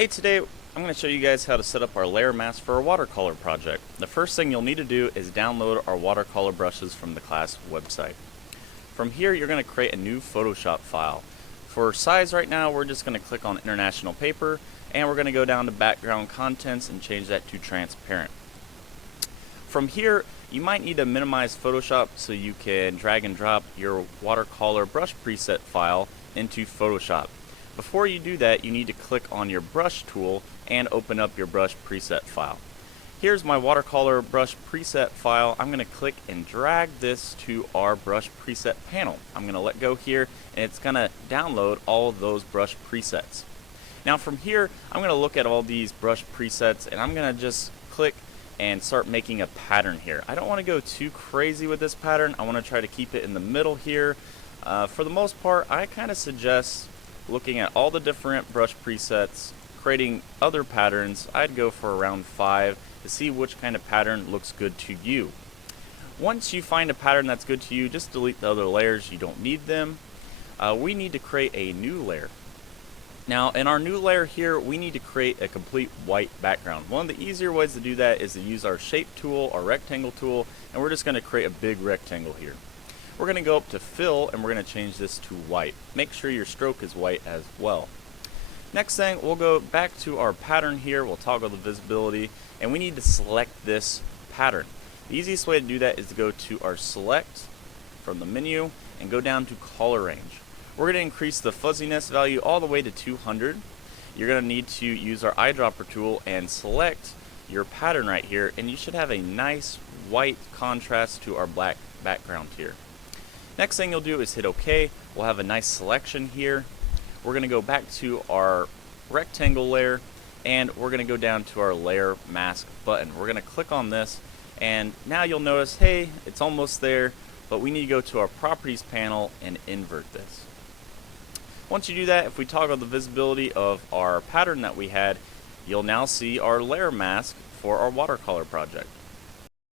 Hey, today I'm going to show you guys how to set up our layer mask for our watercolor project. The first thing you'll need to do is download our watercolor brushes from the class website. From here you're going to create a new Photoshop file. For size right now we're just going to click on international paper and we're going to go down to background contents and change that to transparent. From here you might need to minimize Photoshop so you can drag and drop your watercolor brush preset file into Photoshop. Before you do that, you need to click on your brush tool and open up your brush preset file. Here's my watercolor brush preset file. I'm going to click and drag this to our brush preset panel. I'm going to let go here and it's going to download all of those brush presets. Now from here, I'm going to look at all these brush presets and I'm going to just click and start making a pattern here. I don't want to go too crazy with this pattern. I want to try to keep it in the middle here. For the most part, I kind of suggest looking at all the different brush presets, creating other patterns. I'd go for around 5 to see which kind of pattern looks good to you. Once you find a pattern that's good to you, just delete the other layers. You don't need them. We need to create a new layer. Now in our new layer here, we need to create a complete white background. One of the easier ways to do that is to use our shape tool, our rectangle tool, and we're just going to create a big rectangle here. We're going to go up to fill and we're going to change this to white. Make sure your stroke is white as well. Next thing, we'll go back to our pattern here. We'll toggle the visibility and we need to select this pattern. The easiest way to do that is to go to our select from the menu and go down to color range. We're going to increase the fuzziness value all the way to 200. You're going to need to use our eyedropper tool and select your pattern right here and you should have a nice white contrast to our black background here. Next thing you'll do is hit OK. We'll have a nice selection here. We're going to go back to our rectangle layer and we're going to go down to our layer mask button. We're going to click on this and now you'll notice, hey, it's almost there, but we need to go to our properties panel and invert this. Once you do that, if we toggle the visibility of our pattern that we had, you'll now see our layer mask for our watercolor project.